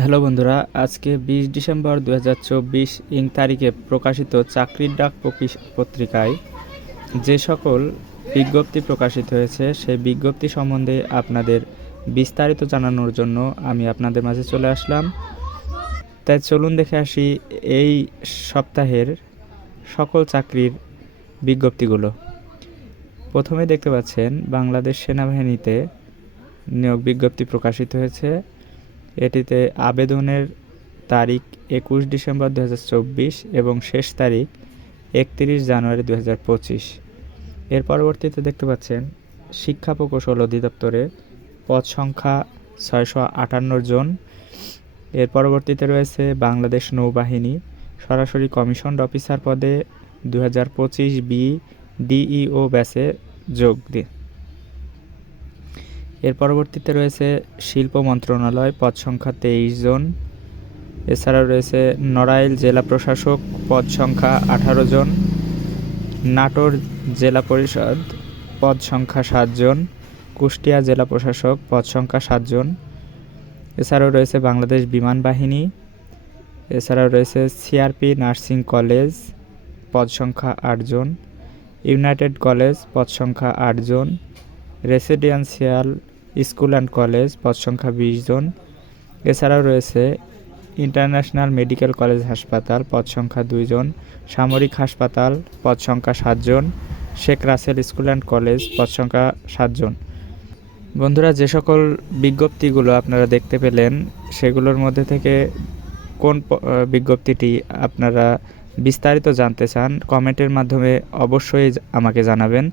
Hello বন্ধুরা, আজকে বিশ ডিসেম্বর দু হাজার চব্বিশ ইং তারিখে প্রকাশিত চাকরির ডাক পত্রিকায় যে সকল বিজ্ঞপ্তি প্রকাশিত হয়েছে, সেই বিজ্ঞপ্তি সম্বন্ধে আপনাদের বিস্তারিত জানানোর জন্য আমি আপনাদের মাঝে চলে আসলাম। তাই চলুন দেখে আসি এই সপ্তাহের সকল চাকরির বিজ্ঞপ্তিগুলো। প্রথমে দেখতে পাচ্ছেন, বাংলাদেশ সেনাবাহিনীতে নিয়োগ বিজ্ঞপ্তি প্রকাশিত হয়েছে। এটিতে আবেদনের তারিখ একুশ ডিসেম্বর দু হাজার চব্বিশ এবং শেষ তারিখ একত্রিশ জানুয়ারি দু হাজার পঁচিশ। এর পরবর্তীতে দেখতে পাচ্ছেন, শিক্ষা প্রকৌশল অধিদপ্তরে পদ সংখ্যা ছয়শো আটান্ন জন। এর পরবর্তীতে রয়েছে বাংলাদেশ নৌবাহিনী, সরাসরি কমিশন অফিসার পদে দু হাজার পঁচিশ বি ডিইও ব্যাসে যোগ দিয়ে। এর পরবর্তীতে রয়েছে শিল্প মন্ত্রণালয়, পদ সংখ্যা তেইশ জন। এছাড়াও রয়েছে নড়াইল জেলা প্রশাসক, পদ সংখ্যা আঠারো জন। নাটোর জেলা পরিষদ, পদ সংখ্যা সাতজন কুষ্টিয়া জেলা প্রশাসক, পদ সংখ্যা সাতজন এছাড়াও রয়েছে বাংলাদেশ বিমান বাহিনী। এছাড়াও রয়েছে সিআরপি নার্সিং কলেজ পদ সংখ্যা আটজন ইউনাইটেড কলেজ পদ সংখ্যা আটজন রেসিডেন্সিয়াল স্কুল অ্যান্ড কলেজ, পদ সংখ্যা বিশ জন। এছাড়াও রয়েছে ইন্টারন্যাশনাল মেডিকেল কলেজ হাসপাতাল, পদ সংখ্যা দুইজন সামরিক হাসপাতাল, পদ সংখ্যা সাতজন Sheikh Russel school and college, পদ সংখ্যা সাতজন বন্ধুরা, যে সকল বিজ্ঞপ্তিগুলো আপনারা দেখতে পেলেন, সেগুলোর মধ্যে থেকে কোন বিজ্ঞপ্তিটি আপনারা বিস্তারিত জানতে চান, কমেন্টের মাধ্যমে অবশ্যই আমাকে জানাবেন।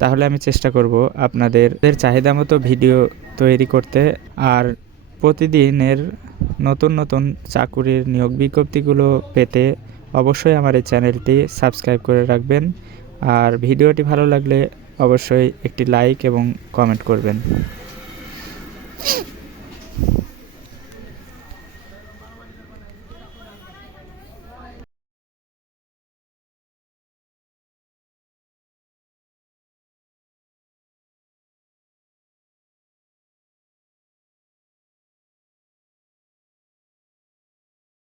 তাহলে আমি চেষ্টা করব আপনাদের চাহিদা মতো ভিডিও তৈরি করতে। আর প্রতিদিনের নতুন নতুন চাকুরির নিয়োগ বিজ্ঞপ্তিগুলো পেতে অবশ্যই আমার এই চ্যানেলটি সাবস্ক্রাইব করে রাখবেন। আর ভিডিওটি ভালো লাগলে অবশ্যই একটি লাইক এবং কমেন্ট করবেন।